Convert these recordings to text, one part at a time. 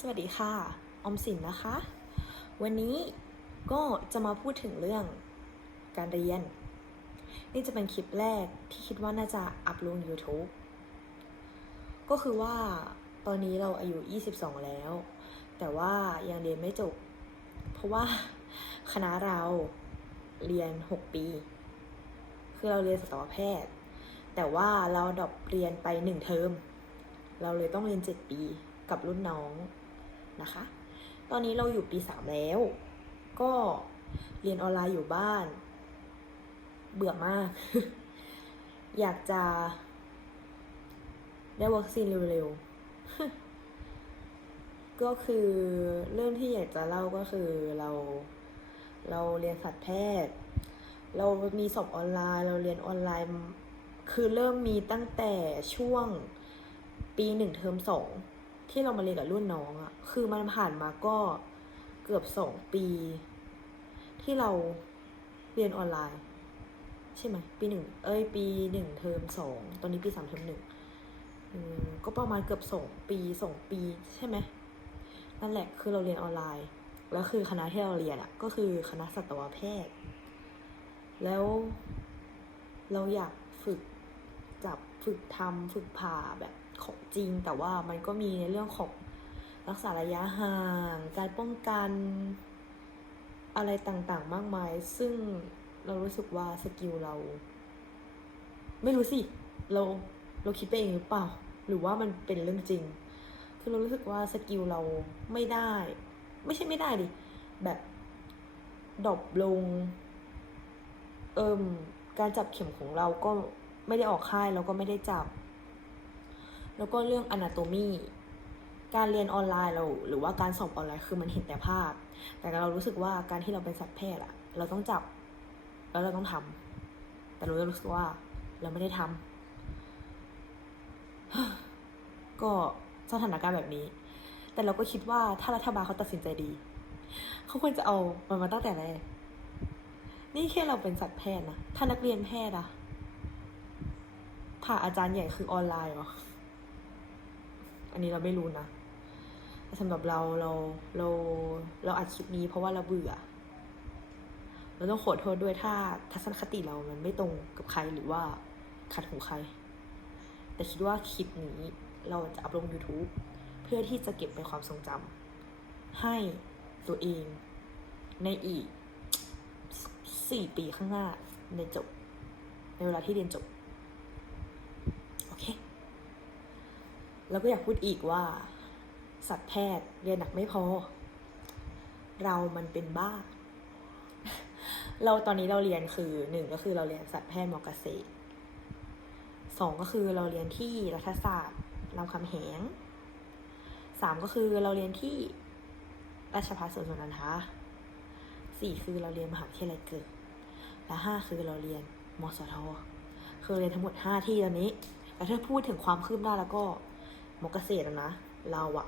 สวัสดีค่ะออมสินนะคะ วันนี้ก็จะมาพูดถึงเรื่องการเรียน นี่จะเป็นคลิปแรกที่คิดว่าน่าจะอัพลง YouTube ก็คือว่าตอนนี้เราอายุ 22 แล้ว แต่ว่ายังเรียนไม่จบ เพราะว่าคณะเราเรียน 6 ปี คือเราเรียนสัตวแพทย์ แต่ว่าเราดรอปเรียนไปหนึ่งเทอม เราเลยต้องเรียน 7 ปีกับรุ่นน้อง นะคะ ตอนนี้เราอยู่ปีสามแล้ว ก็เรียนออนไลน์อยู่บ้าน เบื่อมาก อยากจะได้วัคซีนเร็วๆ ก็คือเรื่องที่อยากจะเล่าก็คือเราเราเรียนสัตวแพทย์ เรามีสอบออนไลน์ เราเรียนออนไลน์ คือเริ่มมีตั้งแต่ช่วงปีหนึ่งเทอมสอง ที่เรามาเรียนกับรุ่นน้องอะคือมันผ่านมาก็เกือบสองปี ที่เราเรียนออนไลน์ ใช่ไหมปีหนึ่งเอ้ย ปีหนึ่งเทอมสองตอนนี้ปีสามเทอมหนึ่งก็ประมาณเกือบสองปีสองปีใช่ไหมนั่นแหละคือเราเรียนออนไลน์ แล้วคือคณะที่เราเรียนอะก็คือคณะสัตวแพทย์ แล้วเราอยากฝึกจับฝึกทำฝึกผ่าแบบ ของจริง แต่ว่ามันก็มีในเรื่องของรักษาระยะห่าง การป้องกันอะไรต่างๆ มากมาย ซึ่งเรารู้สึกว่าสกิลเรา ไม่รู้สิ เราเราคิดไปเองหรือเปล่า หรือว่ามันเป็นเรื่องจริง คือเรารู้สึกว่าสกิลเราไม่ได้ ไม่ใช่ไม่ได้ดิ แบบดรอปลง เอิมการจับเข็มของเราก็ไม่ได้ออกค่ายเราก็ไม่ได้จับ แล้วก็เรื่อง anatomy การเรียนออนไลน์เรา หรือว่าการสอบออนไลน์คือมันเห็นแต่ภาพ แต่เรารู้สึกว่าการที่เราเป็นสัตวแพทย์อะเราต้องจับ แล้วเราต้องทำแต่เรารู้สึกว่าเราไม่ได้ทำก็สถานการณ์แบบนี้ แต่เราก็คิดว่าถ้ารัฐบาลเขาตัดสินใจดี เขาควรจะเอามันมาตั้งแต่แรกนี่แค่เราเป็นสัตวแพทย์นะถ้านักเรียนแพทย์อะผ่าอาจารย์ใหญ่คือออนไลน์หรอ อันนี้เราไม่รู้นะสำหรับเราเราเราเราอัดคลิปนี้เพราะว่าเราเบื่อ เราต้องขอโทษด้วยถ้าทัศนคติเรามันไม่ตรงกับใครหรือว่าขัดหูใคร แต่คิดว่าคลิปนี้เราจะอัพลง YouTube เพื่อที่จะเก็บเป็นความทรงจำให้ตัวเองในอีกสี่ปีข้างหน้าในจบ ในเวลาที่เรียนจบ โอเค แล้วก็อยากพูดอีกว่า สัตวแพทย์เรียนหนักไม่พอ เรามันเป็นบ้า เราตอนนี้เราเรียนคือหนึ่งก็คือเราเรียนสัตวแพทย์มอเกษตรสองก็คือเราเรียนที่รัฐศาสตร์รามคำแหงสามก็คือเราเรียนที่ราชภัฏสวนสุนันทาสี่คือเราเรียนมหาวิทยาลัยเกิด และห้าคือเราเรียนมสทคือเรียนทั้งหมดห้าที่ตอนนี้แต่ถ้าพูดถึงความคืบหน้าแล้วก็ มอเกษตรนะ เราอะ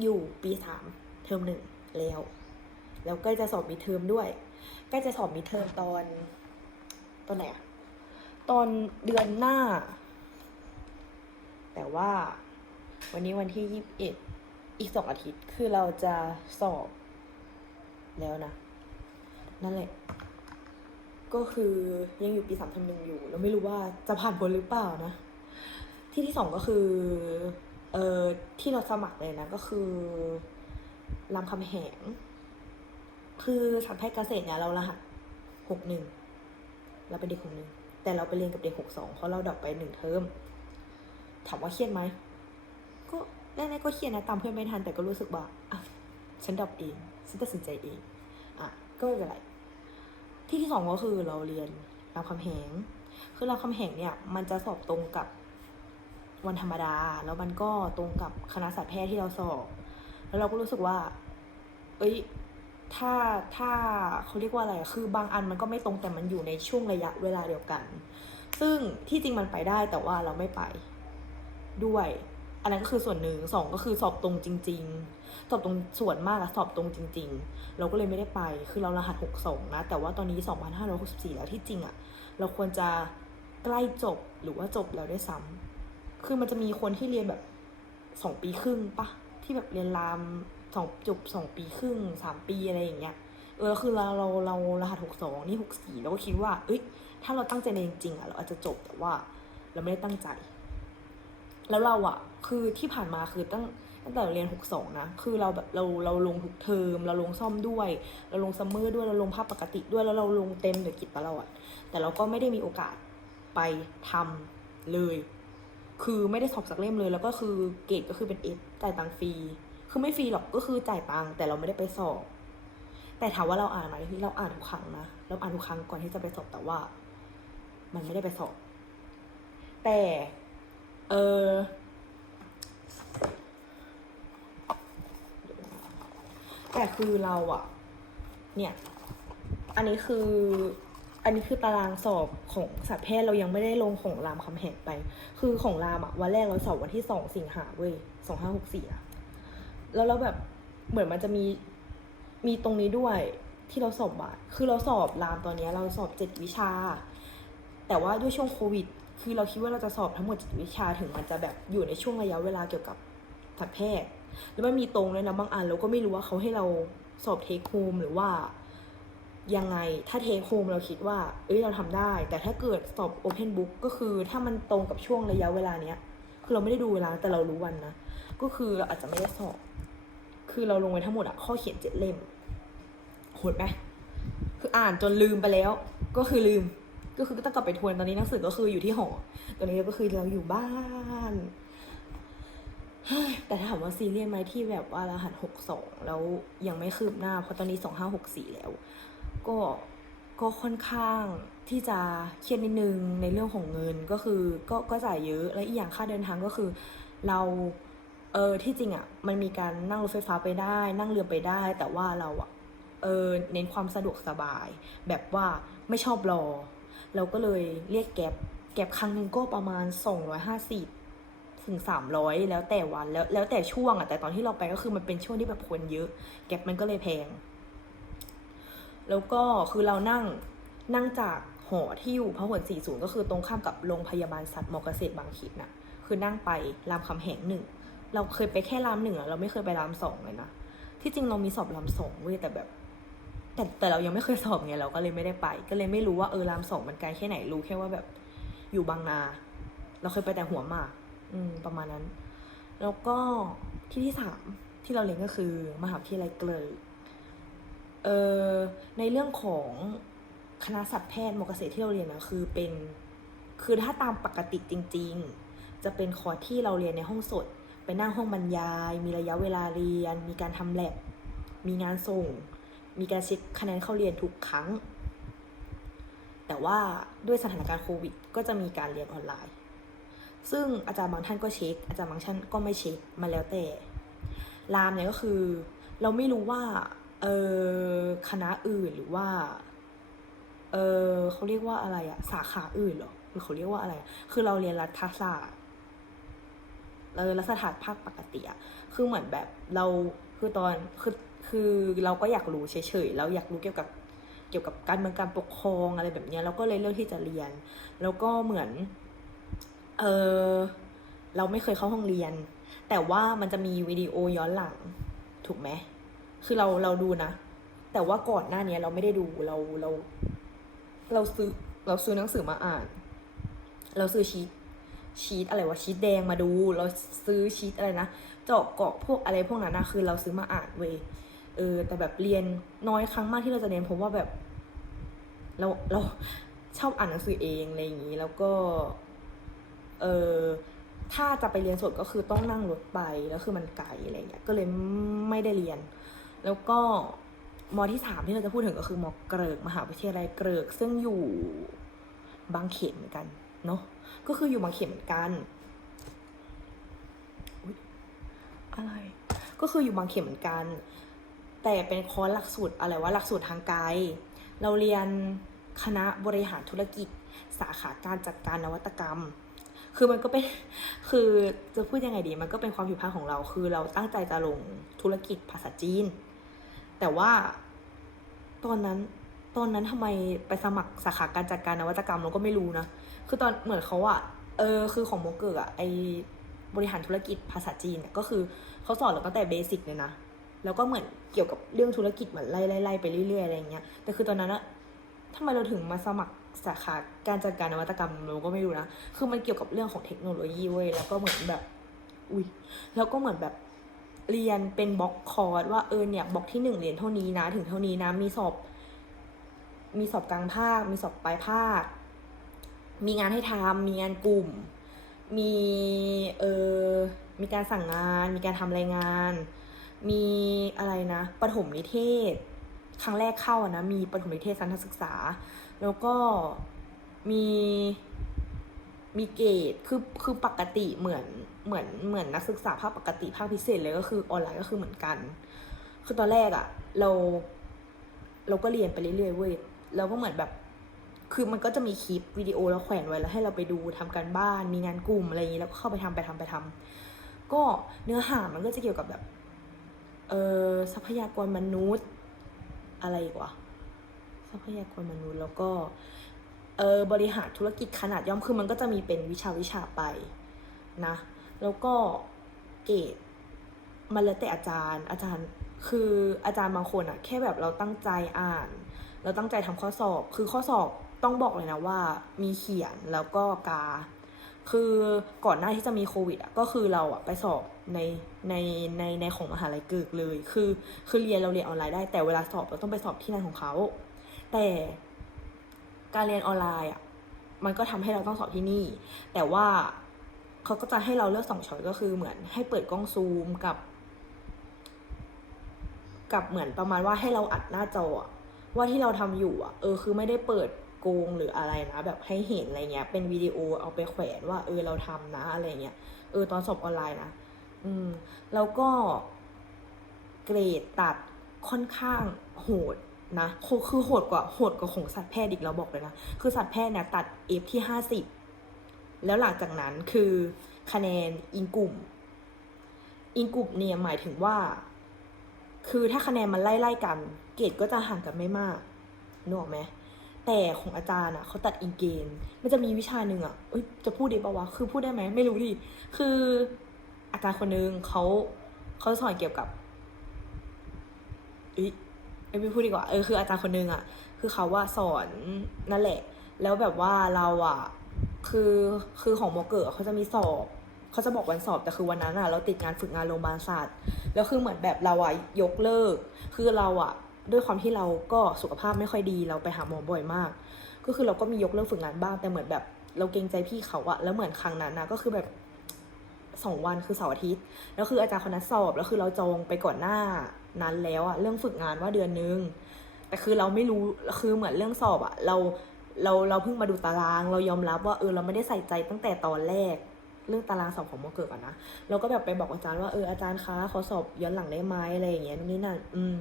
อยู่ปีสามเทอมหนึ่งแล้ว แล้วใกล้จะสอบมิดเทอมด้วย ใกล้จะสอบมิดเทอมตอนตอนไหนอะตอนเดือนหน้า แต่ว่าวันนี้วันที่ยี่สิบเอ็ดอีกสองอาทิตย์คือเราจะสอบแล้วนะ นั่นแหละ ก็คือยังอยู่ปีสามเทอมหนึ่งอยู่แล้วไม่รู้ว่าจะผ่านผลหรือเปล่านะ ที่ที่สองก็คือเออที่เราสมัครเลยนะก็คือรามคำแหง คือสัตวแพทย์เกษตรเนี่ยเรารหัสหกหนึ่งเราเป็นเด็กหกหนึ่งแต่เราไปเรียนกับเด็กหกสองเพราะเราดรอปไปหนึ่งเทอมถามว่าเครียดไหมก็แรกๆก็เครียดนะตามเพื่อนไม่ทันแต่ก็รู้สึกว่าอะฉันดรอปเองฉันตัดสินใจเองอะก็ไม่เป็นไรที่ที่สองก็คือเราเรียนรามคำแหง คือรามคำแหงเนี่ย มันจะสอบตรงกับ วันธรรมดา แล้วมันก็ตรงกับคณะสัตวแพทย์ที่เราสอบ แล้วเราก็รู้สึกว่า เอ้ย ถ้าถ้าเขาเรียกว่าอะไรอะคือบางอันมันก็ไม่ตรงแต่มันอยู่ในช่วงระยะเวลาเดียวกัน ซึ่งที่จริงมันไปได้แต่ว่าเราไม่ไปด้วย อันนั้นก็คือส่วนหนึ่งสองก็คือสอบตรงจริง ๆ สอบตรงส่วนมากอะสอบตรงจริง ๆ เราก็เลยไม่ได้ไป คือเรารหัสหกสองนะ แต่ว่าตอนนี้สองพันห้าร้อยหกสิบสี่แล้วที่จริงอะเราควรจะใกล้จบหรือว่าจบแล้วได้ซ้ำ คือมันจะมีคนที่เรียนแบบสองปีครึ่งปะที่แบบเรียนรามสองจบสองปีครึ่งสามปีอะไรอย่างเงี้ยเออคือเราเราเรารหัสหกสองนี่หกสี่เราก็คิดว่า เอ้ย ถ้าเราตั้งใจเรียนจริงๆอะเราอาจจะจบแต่ว่า เราไม่ได้ตั้งใจ แล้วเราอะ คือที่ผ่านมาคือตั้งตั้งแต่เรียนหกสองนะคือเราแบบเราเราลงทุกเทอม เราลงซ่อมด้วย เราลงซัมเมอร์ด้วยเราลงภาพปกติด้วยแล้วเราลงเต็มเดือกิจตลอดแต่เราก็ไม่ได้มีโอกาสไปทำเลย คือไม่ได้สอบสักเล่มเลย แล้วก็คือเกรดก็คือเป็นเอฟจ่ายตังฟรี คือไม่ฟรีหรอกก็คือจ่ายตังแต่เราไม่ได้ไปสอบ แต่ถามว่าเราอ่านไหมที่เราอ่านทุกครั้งนะเราอ่านทุกครั้งก่อนที่จะไปสอบแต่ว่า มันไม่ได้ไปสอบ แต่เออแต่คือเราอะเนี่ย อันนี้คือ อันนี้คือตารางสอบของสัตวแพทย์เรายังไม่ได้ลงของรามคำแหงไป คือของรามอะวันแรกเราสอบวันที่สองสิงหาเว้ยสองห้าหกสี่อะแล้วเราแบบเหมือนมันจะมีมีตรงนี้ด้วยที่เราสอบอะคือเราสอบรามตอนนี้เราสอบเจ็ดวิชา แต่ว่าด้วยช่วงโควิด คือเราคิดว่าเราจะสอบทั้งหมดเจ็ดวิชาถึงมันจะแบบอยู่ในช่วงระยะเวลาเกี่ยวกับสัตวแพทย์แล้วมันมีตรงเลยนะบางอันเราก็ไม่รู้ว่าเขาให้เราสอบเทคโฮมหรือว่า ยังไงถ้าเทคโฮมเราคิดว่า เอ้ยเราทำได้ แต่ถ้าเกิดสอบโอเพนบุ๊กก็คือถ้ามันตรงกับช่วงระยะเวลาเนี้ย คือเราไม่ได้ดูเวลาแต่เรารู้วันนะ ก็คือเราอาจจะไม่ได้สอบ คือเราลงไว้ทั้งหมดอะข้อเขียนเจ็ดเล่มโหดไหมคืออ่านจนลืมไปแล้ว ก็คือลืม ก็คือก็ต้องกลับไปทวนตอนนี้หนังสือก็คืออยู่ที่หอ ตอนนี้ก็คือเราอยู่บ้านแต่ถาถามว่าซีเรียสไหมที่แบบว่ารหัสหกสองแล้วยังไม่คืบหน้า เพราะตอนนี้สองห้าหกสี่แล้ว ก็ก็ค่อนข้างที่จะเครียดนิดนึงในเรื่องของเงินก็คือก็ก็จ่ายเยอะและอีกอย่างค่าเดินทางก็คือเราเออที่จริงอะ่ะมันมีการนั่งรถไฟฟ้าไปได้ นั่งเรือไปได้ แต่ว่าเราอะ่ะเออเน้นความสะดวกสบาย แบบว่าไม่ชอบรอ เราก็เลยเรียกแก็บแก็บครั้งหนึ่งก็ประมาณสองร้อยห้าสิบถึงสามร้อยแล้วแต่วันแล้วแล้วแต่ช่วงอะแต่ตอนที่เราไปก็คือมันเป็นช่วงที่แบบคนเยอะ แก็บมันก็เลยแพง แล้วก็คือเรานั่งนั่งจากหอที่อยู่พหล40 ก็คือตรงข้ามกับโรงพยาบาลสัตว์มอเกษตรบางขีดน่ะ คือนั่งไปรามคำแหงหนึ่ง เราเคยไปแค่รามหนึ่งอะเราไม่เคยไปรามสองเลยนะ ที่จริงเรามีสอบรามสองเว้ยแต่แบบ แต่แต่เรายังไม่เคยสอบไงเราก็เลยไม่ได้ไป ก็เลยไม่รู้ว่าเออรามสองมันไกลแค่ไหนรู้แค่ว่าแบบอยู่บางนา เราเคยไปแต่หัวหมาก อืม ประมาณนั้น แล้วก็ที่ที่สามที่เราเรียนก็คือมหาวิทยาลัยเกลอ เออในเรื่องของคณะสัตวแพทย์มอเกษตรที่เราเรียนนะคือเป็นคือถ้าตามปกติจริง ๆ จะเป็นคอร์สที่เราเรียนในห้องสด ไปนั่งห้องบรรยาย มีระยะเวลาเรียน มีการทำแลบมีงานส่ง มีการเช็คคะแนนเข้าเรียนทุกครั้ง แต่ว่าด้วยสถานการณ์โควิด ก็จะมีการเรียนออนไลน์ ซึ่งอาจารย์บางท่านก็เช็ค อาจารย์บางท่านก็ไม่เช็คมาแล้วแต่รามเนี่ยก็คือ เราไม่รู้ว่า เออคณะอื่นหรือว่า เออเขาเรียกว่าอะไรอะสาขาอื่นหรอหรือเขาเรียกว่าอะไร คือเราเรียนรัฐศาสตร์เออรัฐศาสตร์ภาคปกติอะคือเหมือนแบบเราคือตอนคือคือเราก็อยากรู้เฉยๆเราอยากรู้เกี่ยวกับเกี่ยวกับการเมืองการปกครองอะไรแบบนี้เราก็เลยเลือกที่จะเรียน แล้วก็เหมือน เออเราไม่เคยเข้าห้องเรียน แต่ว่ามันจะมีวิดีโอย้อนหลัง ถูกไหม คือเราเราดูนะ แต่ว่าก่อนหน้านี้เราไม่ได้ดูเราเรา เราซื้อเราซื้อหนังสือมาอ่าน เราซื้อชีตชีตอะไรวะชีตแดงมาดู เราซื้อชีตอะไรนะเจาะเกาะพวกอะไรพวกนั้นนะคือเราซื้อมาอ่านเว้ยเออ แต่แบบเรียนน้อยครั้งมากที่เราจะเรียนเพราะว่าแบบ เราเราชอบอ่านหนังสือเองอะไรอย่างนี้ แล้วก็ เออถ้าจะไปเรียนสดก็คือต้องนั่งรถไปแล้วคือมันไกลอะไรเงี้ยก็เลยไม่ได้เรียน แล้วก็มอที่สามที่เราจะพูดถึงก็คือมอเกริกมหาวิทยาลัยเกริก ซึ่งอยู่บางเขนเหมือนกันเนาะก็คืออยู่บางเขนเหมือนกันอะไรก็คืออยู่บางเขนเหมือนกัน แต่เป็นคอร์สหลักสูตรอะไรว่าหลักสูตรทางไกล เราเรียนคณะบริหารธุรกิจ สาขาการจัดการนวัตกรรม คือมันก็เป็น คือจะพูดยังไงดี มันก็เป็นความผิดพลาดของเรา คือเราตั้งใจจะลงธุรกิจภาษาจีน แต่ว่า ตอนนั้น ตอนนั้นทำไมไปสมัครสาขาการจัดการนวัตกรรมเราก็ไม่รู้นะ คือตอนเหมือนเขาอะเออ คือของโมเกิร์อะไอบริหารธุรกิจภาษาจีนเนี่ยก็คือเขาสอนเราตั้งแต่เบสิกเลยนะ แล้วก็เหมือนเกี่ยวกับเรื่องธุรกิจเหมือนไล่ไล่ไปเรื่อยๆอะไรเงี้ย แต่คือตอนนั้นอะทำไมเราถึงมาสมัครสาขาการจัดการนวัตกรรมเราก็ไม่รู้นะ คือมันเกี่ยวกับเรื่องของเทคโนโลยีเว้ย แล้วก็เหมือนแบบ อุ้ยแล้วก็เหมือนแบบ เรียนเป็นบล็อกคอร์สว่าเออเนี่ยบล็อกที่หนึ่งเรียนเท่านี้นะ ถึงเท่านี้นะ มีสอบ มีสอบกลางภาค มีสอบปลายภาค มีงานให้ทำมีงานกลุ่ม มีเออมีการสั่งงาน มีการทำรายงาน มีอะไรนะปฐมนิเทศ ครั้งแรกเข้าอะนะ มีปฐมนิเทศสันทศึกษา แล้วก็มีมีเกรดคือคือปกติเหมือน เหมือนเหมือนนักศึกษาภาคปกติภาคพิเศษเลยก็คือออนไลน์ก็คือเหมือนกัน คือตอนแรกอะเราเราก็เรียนไปเรื่อยๆเว้ยแล้วก็เหมือนแบบ คือมันก็จะมีคลิปวิดีโอแล้วแขวนไว้แล้วให้เราไปดูทำการบ้าน มีงานกลุ่มอะไรอย่างนี้แล้วก็เข้าไปทำไปทำไปทำก็เนื้อหามันก็จะเกี่ยวกับแบบเออทรัพยากรมนุษย์อะไรอีกวะทรัพยากรมนุษย์แล้วก็เออบริหารธุรกิจขนาดย่อมคือมันก็จะมีเป็นวิชาวิชาไปนะ แล้วก็เกรดมันแล้วแต่อาจารย์ อาจารย์คืออาจารย์บางคนอะแค่แบบเราตั้งใจอ่าน เราตั้งใจทำข้อสอบ คือข้อสอบต้องบอกเลยนะว่า มีเขียนแล้วก็กา คือก่อนหน้าที่จะมีโควิดอะก็คือเราอะไปสอบในในในในของมหาลัยเกิกเลย คือคือเรียนเราเรียนออนไลน์ได้แต่เวลาสอบเราต้องไปสอบที่นั่นของเขา แต่การเรียนออนไลน์อะมันก็ทำให้เราต้องสอบที่นี่ แต่ว่า เขาก็จะให้เราเลือกสองช้อยก็คือเหมือนให้เปิดกล้องซูมกับ กับเหมือนประมาณว่าให้เราอัดหน้าจอว่าที่เราทำอยู่อะ เออคือไม่ได้เปิดโกงหรืออะไรนะ แบบให้เห็นอะไรเงี้ย เป็นวิดีโอเอาไปแขวนว่า เออเราทำนะอะไรเงี้ยเออตอนสอบออนไลน์นะอืม แล้วก็เกรดตัดค่อนข้างโหดนะคือคือโหดกว่าโหดกว่าของสัตวแพทย์อีกเราบอกเลยนะ คือสัตวแพทย์เนี่ยตัด F ที่ห้าสิบ แล้วหลังจากนั้นคือคะแนนอิงกลุ่ม อิงกลุ่มเนี่ยหมายถึงว่า คือถ้าคะแนนมันไล่ๆกัน เกรดก็จะห่างกันไม่มากนึกออกไหมแต่ของอาจารย์อะเขาตัดอินเกณฑ์มันจะมีวิชาหนึ่งอะอจะพูดได้ปะวะคือพูดได้ไหมไม่รู้ดิคืออาจารย์คนนึงเขาเขาสอนเกี่ยวกับอ้ยเอ้ยไม่พูดดีกว่าเออคืออาจารย์คนนึงอะ คือเขาว่าสอนนั่นแหละ แล้วแบบว่าเราอะ คือคือของโมเกอร์เขาจะมีสอบเขาจะบอกวันสอบแต่คือวันนั้นอะเราติดงานฝึกงานโรงพยาบาลศาสตร์แล้วคือเหมือนแบบเราอะยกเลิก คือเราอะด้วยความที่เราก็สุขภาพไม่ค่อยดีเราไปหาหมอบ่อยมาก ก็คือเราก็มียกเลิกฝึกงานบ้างแต่เหมือนแบบเราเกรงใจพี่เขาอะแล้วเหมือนครั้งนั้นนะก็คือแบบสองวันคือเสาร์อาทิตย์แล้วคืออาจารย์คนนั้นสอบแล้วคือเราจองไปก่อนหน้านั้นแล้วอะเรื่องฝึกงานว่าเดือนนึงแต่คือเราไม่รู้คือเหมือนเรื่องสอบอะเรา เราเราเพิ่งมาดูตารางเรายอมรับว่าเออเราไม่ได้ใส่ใจตั้งแต่ตอนแรก เรื่องตารางสอบของมอเกิดอะนะเราก็แบบไปบอกอาจารย์ว่าเอออาจารย์คะขอสอบย้อนหลังได้ไหมอะไรอย่างเงี้ยนี่นั่นอืม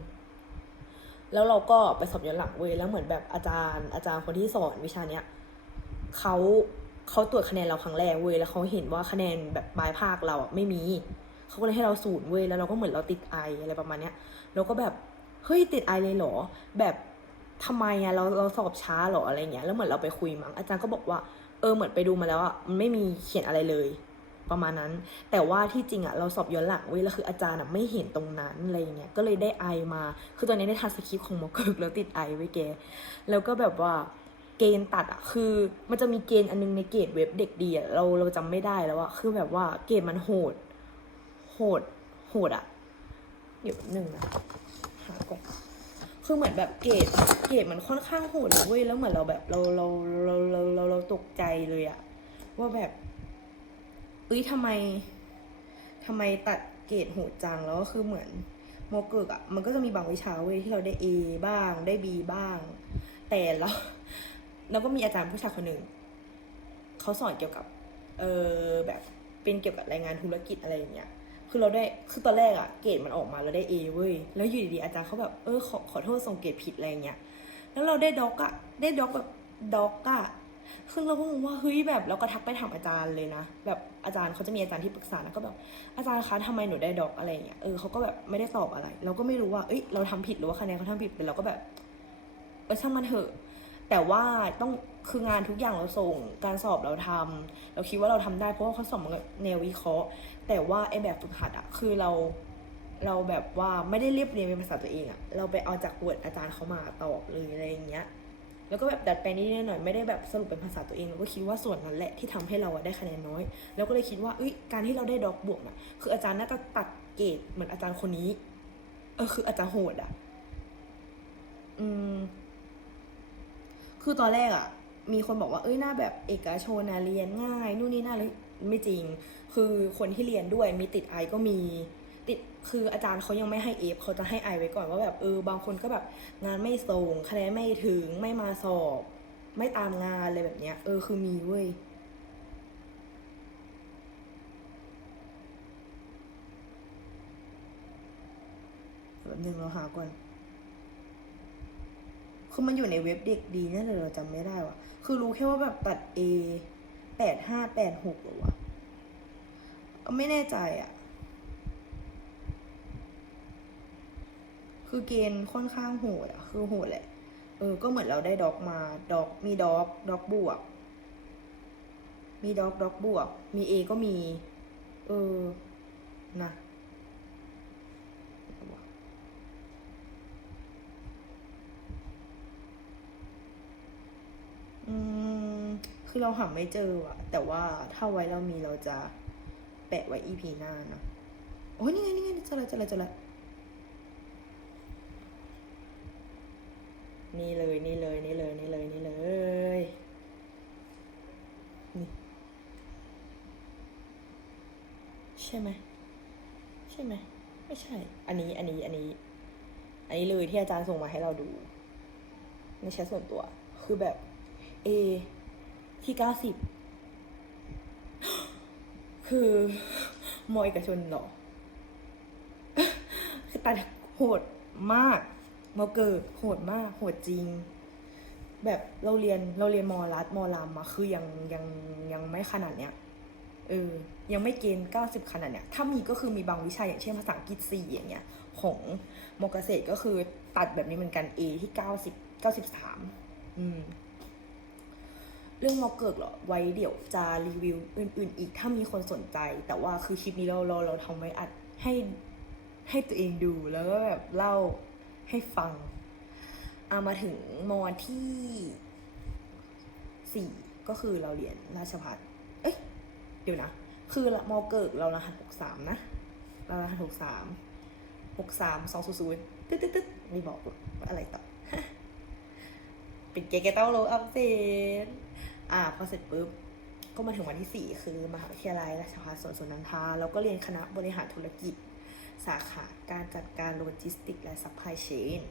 แล้วเราก็ไปสอบย้อนหลังเว้ยแล้วเหมือนแบบอาจารย์ อาจารย์คนที่สอนวิชาเนี้ยเขาเขาตรวจคะแนนเราครั้งแรกเว้ยแล้วเขาเห็นว่าคะแนนแบบปลายภาคเราอะไม่มีเขาก็เลยให้เราศูนย์เว้ยแล้วเราก็เหมือนเราติดไออะไรประมาณเนี้ยเราก็แบบเฮ้ยติดไอเลยเหรอ แบบ ทำไมอะเราเราสอบช้าหรออะไรเงี้ยแล้วเหมือนเราไปคุยมั้งอาจารย์ก็บอกว่าเออเหมือนไปดูมาแล้วอะมันไม่มีเขียนอะไรเลย ประมาณนั้น แต่ว่าที่จริงอะเราสอบย้อนหลังเว้ยแล้วคืออาจารย์อะไม่เห็นตรงนั้นอะไรเงี้ยก็เลยได้ไอมา คือตอนนี้ได้ทันสคริปต์ของมอกิกแล้วติดไอไว้แกแล้วก็แบบว่าเกณฑ์ตัดอะคือมันจะมีเกณฑ์อันนึงในเกรดเว็บเด็กดีอะเราเราจำไม่ได้แล้วอะคือแบบว่าเกรดมันโหด โหด โหดอะเดี๋ยวหนึ่งนะ คือเหมือนแบบเกรดเกรดมันค่อนข้างโหดเลยเว้ยแล้วเหมือนเราแบบเราเราเราเราเราเราตกใจเลยอะว่าแบบเอ้ยทำไมทำไมตัดเกรดโหดจังแล้วก็คือเหมือนโมเกิกอะมันก็จะมีบางวิชาเว้ยที่เราได้ A บ้างได้ B บ้าง แต่เราเราก็มีอาจารย์ผู้ชายคนหนึ่งเขาสอนเกี่ยวกับ เออแบบเป็นเกี่ยวกับรายงานธุรกิจอะไรอย่างเงี้ย คือเราได้คือตอนแรกอะเกรดมันออกมาเราได้ A เว้ยแล้วอยู่ดีๆอาจารย์เขาแบบเออขอขอโทษส่งเกรดผิดอะไรเงี้ยแล้วเราได้ด็อกอะได้ด็อกแบบด็อกอะซึ่งเราก็งงว่าเฮ้ยแบบเราก็ทักไปถามอาจารย์เลยนะ แบบอาจารย์เขาจะมีอาจารย์ที่ปรึกษานะก็แบบอาจารย์คะทำไมหนูได้ด็อกอะไรเงี้ยเออเขาก็แบบไม่ได้สอบอะไร เราก็ไม่รู้ว่าเอ้ยเราทำผิดหรือว่าคะแนนเขาทำผิดเป็นเราก็แบบเออช่างมันเถอะ แต่ว่าต้องคืองานทุกอย่างเราส่ง การสอบเราทำเราคิดว่าเราทำได้เพราะว่าเขาสอบมาแนววิเคราะห์ แต่ว่าไอแบบฝึกหัดอะคือเราเราแบบว่าไม่ได้เรียบเรียงเป็นภาษาตัวเองอะเราไปเอาจากวดอาจารย์เขามาตอบเลยอะไรอย่างเงี้ย แล้วก็แบบดัดแปลงนิดหน่อยไม่ได้แบบสรุปเป็นภาษาตัวเองเราก็คิดว่าส่วนนั้นแหละที่ทำให้เราได้คะแนนน้อย แล้วก็เลยคิดว่าเอ้ยการที่เราได้ดอกบวกอะคืออาจารย์น่าจะตัดเกรดเหมือนอาจารย์คนนี้ เออคืออาจารย์โหดอะอืม คือตอนแรกอะมีคนบอกว่าเอ้ยหน้าแบบเอกชนนะเรียนง่ายนู่นนี่นั่นเลยไม่จริง คือคนที่เรียนด้วยมีติดไอก็มีติดคืออาจารย์เขายังไม่ให้เอฟเขาจะให้ไอไว้ก่อนว่าแบบเออบางคนก็แบบงานไม่ส่งคะแนนไม่ถึงไม่มาสอบ ไม่ตามงานอะไรแบบเนี้ย เออคือมีเว้ยแบบหนึ่งเราหาก่อน คือมันอยู่ในเว็บเด็กดีนั่นเลยเราจำไม่ได้ว่ะ คือรู้แค่ว่าแบบตัด A แปดห้าแปดหกหรอวะไม่แน่ใจอะ คือเกณฑ์ค่อนข้างโหดอะ คือโหดแหละ เออ ก็เหมือนเราได้ด็อกมาด็อกมีด็อกด็อกบวก มีด็อกด็อกบวก มี A ก็มี เออ นะ อืม คือเราหาไม่เจออะแต่ว่าถ้าไว้เรามีเราจะแปะไว้ EP หน้านะโอ้ยนี่ไงนี่ไงเจอแล้วเจอแล้วเจอแล้วนี่เลยนี่เลยนี่เลยนี่เลยนี่เลยนี่ใช่ไหมใช่ไหมไม่ใช่ อันนี้อันนี้อันนี้ อันนี้เลยที่อาจารย์ส่งมาให้เราดูในแชทส่วนตัว คือแบบ A ที่เก้าสิบคือมอเอกชนเหรอคือตัดโหดมากมอเกิดโหดมาก โหดจริง แบบเราเรียนเราเรียนมอรัฐมอรามมาคือยังยังยังไม่ขนาดเนี้ยเออ ยังไม่เกณฑ์เก้าสิบขนาดเนี้ย ถ้ามีก็คือมีบางวิชาอย่างเช่นภาษาอังกฤษสี่อย่างเงี้ย ของมอเกษตรก็คือตัดแบบนี้เหมือนกัน A ที่เก้าสิบเก้าสิบสามอืม เรื่องมอเกิกเหรอไว้เดี๋ยวจะรีวิวอื่น ๆ อีกถ้ามีคนสนใจ แต่ว่าคือคลิปนี้เราเราเราทำไว้อัดให้ให้ตัวเองดูแล้วก็แบบเล่าให้ฟังเอามาถึงมอที่สี่ก็คือเราเรียนราชพัฒเอ้ยเดี๋ยวนะ คือมอเกิกเรารหัสหกสามนะ เรารหัสหกสามหกสามสองศูนย์ศูนย์ตึ๊ดตึ๊ดตึ๊ดไม่บอกอะไรต่อ ป็นเกเกเต้าโลอัพเซนอ่าพอเสร็จปุ๊บก็มาถึงวันที่สี่คือมหาวิทยาลัยราชภัฏสวนสุนันทาแล้วก็เรียนคณะบริหารธุรกิจ สาขาการจัดการโลจิสติก และซัพพลายเชน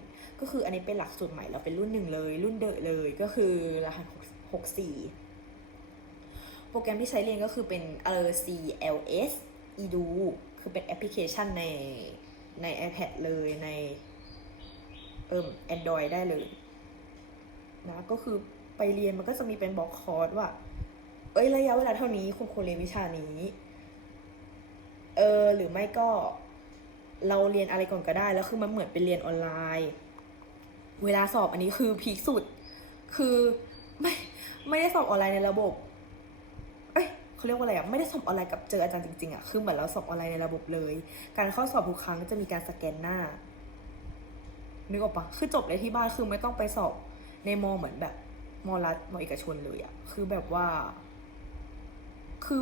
ก็คืออันนี้เป็นหลักสูตรใหม่เราเป็นรุ่นหนึ่งเลย รุ่นเดอะเลยก็คือรหัสหกสี่โปรแกรมที่ใช้เรียนก็คือเป็น RCLS edu คือเป็นแอปพลิเคชันในใน iPad เลยในเอ่ม Android ได้เลย นะ ก็คือไปเรียนมันก็จะมีเป็นบล็อกคอร์สว่า เอ้ยระยะเวลาเท่านี้คุณควรเรียนวิชานี้ เออหรือไม่ก็เราเรียนอะไรก่อนก็ได้ แล้วคือมันเหมือนเป็นเรียนออนไลน์ เวลาสอบอันนี้คือพีคสุด คือไม่ไม่ได้สอบออนไลน์ในระบบ เอ้ยเขาเรียกว่าอะไรอะไม่ได้สอบออนไลน์กับเจออาจารย์จริงๆอะคือเหมือนเราสอบออนไลน์ในระบบเลย การเข้าสอบทุกครั้งจะมีการสแกนหน้านึกออกปะคือจบเลยที่บ้านคือไม่ต้องไปสอบ ในมอเหมือนแบบมอรัฐมอเอกชนเลยอะคือแบบว่า คือ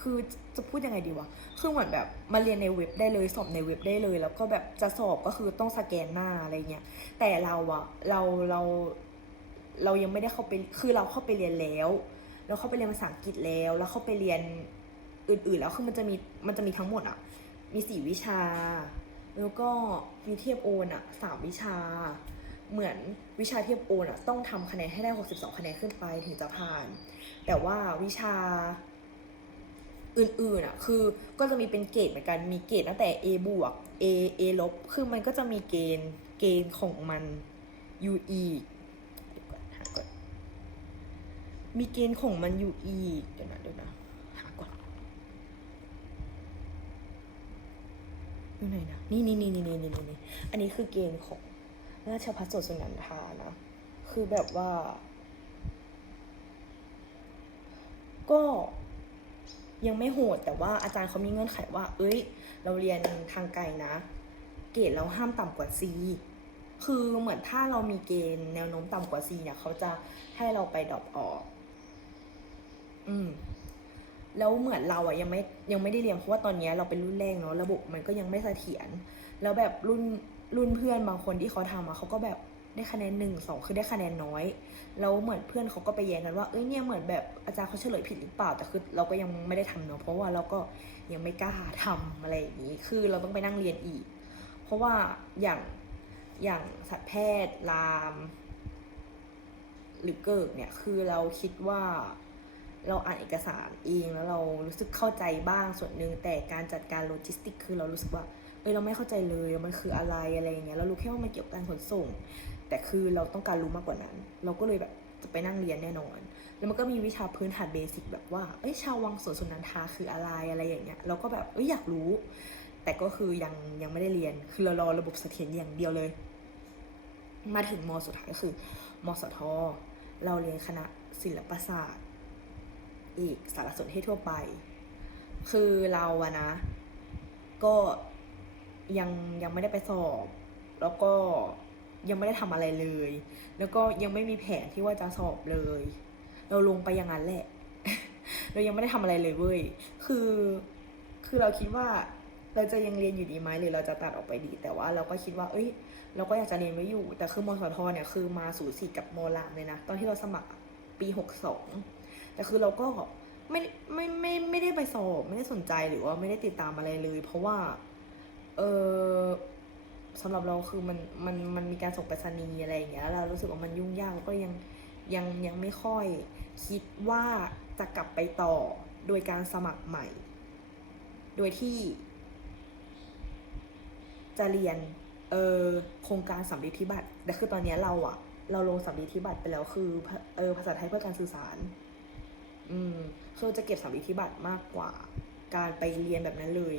คือจะพูดยังไงดีวะ คือเหมือนแบบมาเรียนในเว็บได้เลยสอบในเว็บได้เลย แล้วก็แบบจะสอบก็คือต้องสแกนหน้าอะไรเงี้ย แต่เราอะเราเราเรายังไม่ได้เข้าไป คือเราเข้าไปเรียนแล้ว เราเข้าไปเรียนภาษาอังกฤษแล้ว แล้วเข้าไปเรียนอื่นๆ แล้ว คือมันจะมี มันจะมีทั้งหมดอะมีสี่วิชา แล้วก็มีเทียบโอนอะสามวิชา เหมือนวิชาเทียบโอนอะต้องทำคะแนนให้ได้ 62 คะแนนขึ้นไปถึงจะผ่าน แต่ว่าวิชาอื่นๆอะคือก็จะมีเป็นเกรดเหมือนกันมีเกรดตั้งแต่ A บวก A A ลบคือมันก็จะมีเกณฑ์เกณฑ์ของมัน U E เดี๋ยวก่อนหาก่อนมีเกณฑ์ของมันอยู่อีกเดี๋ยวนะเดี๋ยวนะหาก่อนอยู่ไหนนะนี่นี่นี่นี่นี่นี่นี่อันนี้คือเกณฑ์ของ ราชพัฒโสสุนันทานะ คือแบบว่า ก็ยังไม่โหดแต่ว่าอาจารย์เขามีเงื่อนไขว่า เอ้ย เราเรียนทางไกลนะ เกรดเราห้ามต่ำกว่า C คือเหมือนถ้าเรามีเกณฑ์แนวโน้มต่ำกว่า C เนี่ยเขาจะให้เราไปดรอปออก อืม แล้วเหมือนเราอะยังไม่ยังไม่ได้เรียนเพราะว่าตอนนี้เราเป็นรุ่นแรกเนาะระบบมันก็ยังไม่เสถียรแล้วแบบรุ่น รุ่นเพื่อนบางคนที่เขาทำอะเขาก็แบบได้คะแนนหนึ่งสองคือได้คะแนนน้อยแล้วเหมือนเพื่อนเขาก็ไปแย้งกันว่าเอ้ยเนี่ยเหมือนแบบอาจารย์เขาเฉลยผิดหรือเปล่าแต่คือเราก็ยังไม่ได้ทำเนาะเพราะว่าเราก็ยังไม่กล้าทำอะไรอย่างนี้ คือเราต้องไปนั่งเรียนอีก เพราะว่าอย่างอย่างสัตวแพทย์รามหรือเกิกเนี่ยคือเราคิดว่าเราอ่านเอกสารเองแล้วเรารู้สึกเข้าใจบ้างส่วนหนึ่งแต่การจัดการโลจิสติก คือเรารู้สึกว่า เอ้ยเราไม่เข้าใจเลยมันคืออะไรอะไรอย่างเงี้ยเรารู้แค่ว่ามันเกี่ยวกับการขนส่ง แต่คือเราต้องการรู้มากกว่านั้น เราก็เลยแบบจะไปนั่งเรียนแน่นอน แล้วมันก็มีวิชาพื้นฐานเบสิกแบบว่า เอ้ยชาววังสวนสุนันทาคืออะไรอะไรอย่างเงี้ย เราก็แบบเอ้ยอยากรู้ แต่ก็คือยังยังไม่ได้เรียน คือเรารอระบบเสถียรอย่างเดียวเลย มาถึงมสุดท้ายคือมสท เราเรียนคณะศิลปศาสตร์ อีกสารสนเทศทั่วไป คือเราอะนะ ก็ ยังยังไม่ได้ไปสอบ แล้วก็ยังไม่ได้ทำอะไรเลย แล้วก็ยังไม่มีแผนที่ว่าจะสอบเลย เราลงไปอย่างนั้นแหละ เรายังไม่ได้ทำอะไรเลยเว้ย คือ คือเราคิดว่าเราจะยังเรียนอยู่ดีไหมหรือเราจะตัดออกไปดี แต่ว่าเราก็คิดว่า เอ้ย เราก็อยากจะเรียนไว้อยู่ แต่คือมสทเนี่ยคือมาสูสีกับมรามเลยนะ ตอนที่เราสมัครปีหกสองแต่คือเราก็ไม่ไม่ไม่ไม่ได้ไปสอบ ไม่ได้สนใจหรือว่าไม่ได้ติดตามอะไรเลย เพราะว่า เออสำหรับเราคือมันมันมันมีการส่งไปรษณีย์อะไรอย่างเงี้ยเรารู้สึกว่ามันยุ่งยากแล้วก็ยังยังยังไม่ค่อยคิดว่าจะกลับไปต่อโดยการสมัครใหม่ โดยที่ จะเรียนเออโครงการสำลิดทิบัตรแต่คือตอนเนี้ยเราอะเราลงสำลิดทิบัตรไปแล้วคือเออภาษาไทยเพื่อการสื่อสาร อืมคือจะเก็บสำลิดทิบัตรมากกว่า การไปเรียนแบบนั้นเลย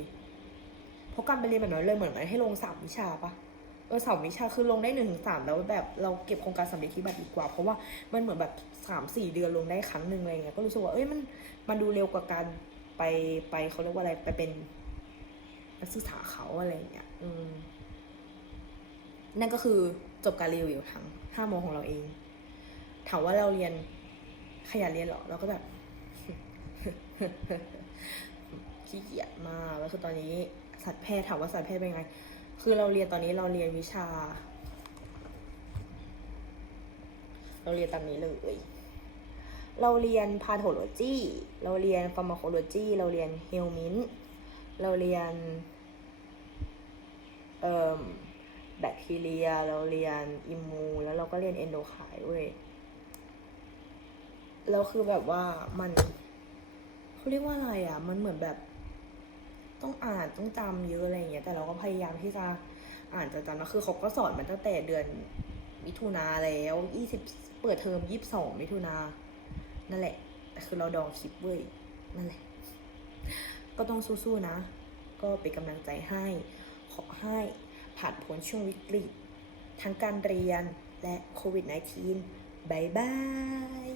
ราะการไปเรียนแบบนั้นเลยเหมือนมันให้ลงสามวิชาปะเออสามวิชาคือลงได้หนึ่งถึงสามแล้วแบบเราเก็บโครงการสำลิดทิบัตรดีกว่า เพราะว่ามันเหมือนแบบสามสี่เดือนลงได้ครั้งหนึ่งอะไรเงี้ยก็รู้สึกว่าเอ้ยมันมันดูเร็วกว่าการไปไปเขาเรียกว่าอะไรไปเป็นนักศึกษาเขาอะไรเงี้ยอืมนั่นก็คือจบการรีวิวทั้งห้าโมงของเราเอง ถามว่าเราเรียนขยันเรียนเหรอเราก็แบบขี้เกียจมากแล้วคือตอนนี้ สัตวแพทย์ถามว่าสัตวแพทย์เป็นไง คือเราเรียนตอนนี้เราเรียนวิชา เราเรียนตามนี้เลย เราเรียนพาโทโลจีเราเรียนฟาร์มาโคโลจีเราเรียนเฮลมินเราเรียนเอ่อแบคทีเรีย เราเรียนอิมมูแล้วเราก็เรียนเอนโดไคน์เว้ยแล้วคือแบบว่ามันเขาเรียกว่าอะไรอะ มันเหมือนแบบ ต้องอ่านต้องจำเยอะอะไรอย่างเงี้ยแต่เราก็พยายามที่จะอ่านจะจำนะคือเขาก็สอนมันตั้งแต่เดือนมิถุนาแล้วยี่สิบเปิดเทอมยี่สิบสองมิถุนานั่นแหละแต่คือเราดองคลิปเว้ยนั่นแหละ ก็ต้องสู้ๆนะ ก็เป็นกำลังใจให้ ขอให้ผ่านพ้นช่วงวิกฤต ทั้งการเรียนและโควิด -19 บายบาย